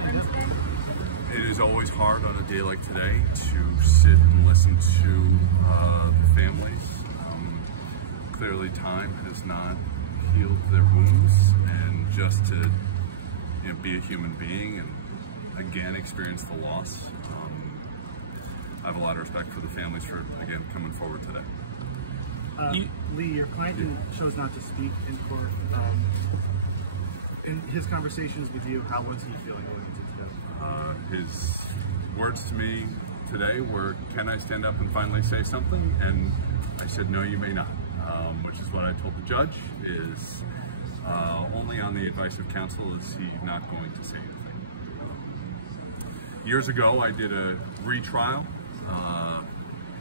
happened today? It is always hard on a day like today to sit and listen to the families. Clearly time has not healed their wounds, and just to be a human being and again experience the loss. I have a lot of respect for the families for, again, coming forward today. Lee, your client chose not to speak in court. In his conversations with you, how was he feeling going into today? His words to me today were, "Can I stand up and finally say something?" And I said, "No, you may not," which is what I told the judge, is only on the advice of counsel is he not going to say anything. Years ago, I did a retrial,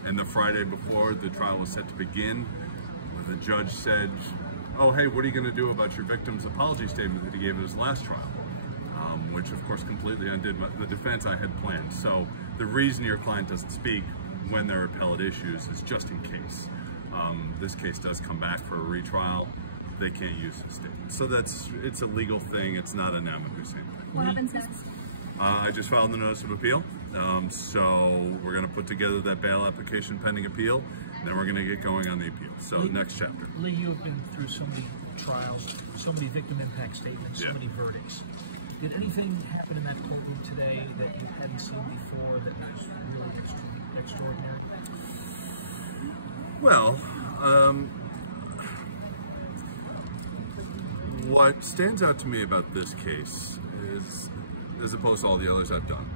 and the Friday before the trial was set to begin, the judge said, "Oh, hey, what are you going to do about your victim's apology statement that he gave at his last trial?" Which of course completely undid the defense I had planned. So the reason your client doesn't speak when there are appellate issues is just in case. This case does come back for a retrial. They can't use his statement. So it's a legal thing. It's not a Nauman Hussain thing. What happens next? I just filed the notice of appeal. So we're going to put together that bail application pending appeal. Then we're going to get going on the appeal. So next chapter. Lee, you have been through so many trials, so many victim impact statements, so many verdicts. Did anything happen in that courtroom today that you hadn't seen before that was really extraordinary? Well, what stands out to me about this case is, as opposed to all the others I've done,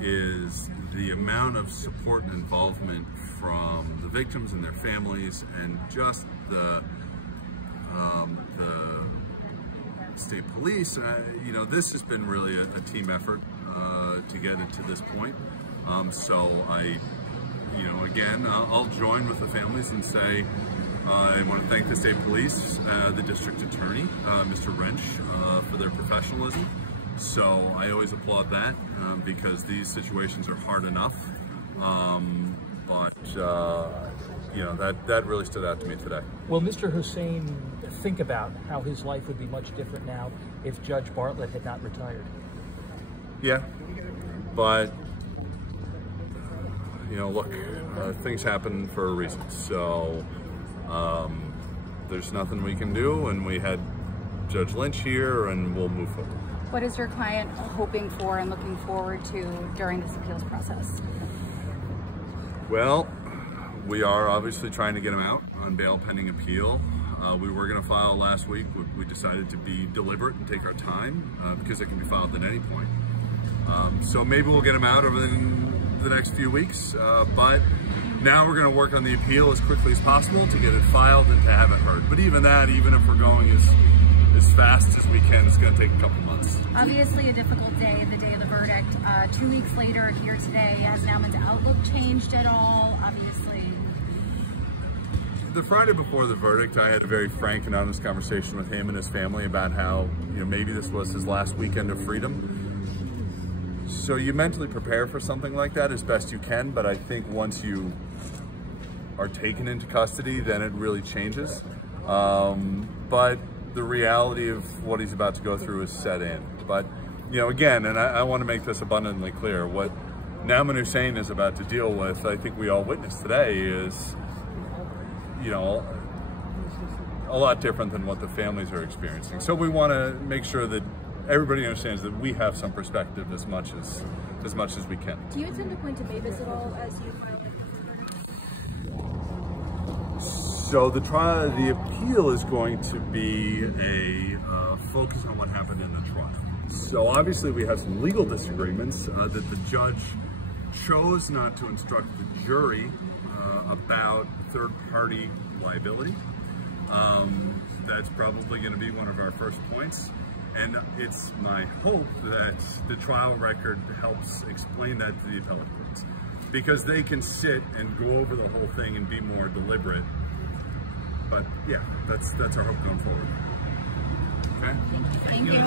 is the amount of support and involvement from the victims and their families, and just the state police. This has been really a team effort to get it to this point. So again, I'll join with the families and say I want to thank the state police, the district attorney, Mr. Wrench, for their professionalism. So I always applaud that because these situations are hard enough. That really stood out to me today. Will Mr. Hussain think about how his life would be much different now if Judge Bartlett had not retired? Yeah, but look, things happen for a reason. So there's nothing we can do, and we had Judge Lynch here, and we'll move forward. What is your client hoping for and looking forward to during this appeals process? Well, we are obviously trying to get him out on bail pending appeal. We were going to file last week. We decided to be deliberate and take our time because it can be filed at any point. So maybe we'll get him out over the next few weeks, but now we're going to work on the appeal as quickly as possible to get it filed and to have it heard. But even if we're going as fast as we can, it's going to take a couple months. Obviously a difficult day, the day of the verdict. 2 weeks later, here today, has Nauman's outlook changed at all? Obviously. The Friday before the verdict, I had a very frank and honest conversation with him and his family about how maybe this was his last weekend of freedom. So you mentally prepare for something like that as best you can, but I think once you are taken into custody, then it really changes. But the reality of what he's about to go through is set in. But, again, and I want to make this abundantly clear, what Nauman Hussain is about to deal with, I think we all witnessed today, is, a lot different than what the families are experiencing. So we want to make sure that everybody understands that we have some perspective as much as we can. Do you intend to point to Mavis at all as you file it? So the appeal is going to be a focus on what happened in the trial. So obviously we have some legal disagreements that the judge chose not to instruct the jury about third-party liability. That's probably going to be one of our first points. And it's my hope that the trial record helps explain that to the appellate courts, because they can sit and go over the whole thing and be more deliberate. But yeah, that's our hope going forward. Okay? Thank you.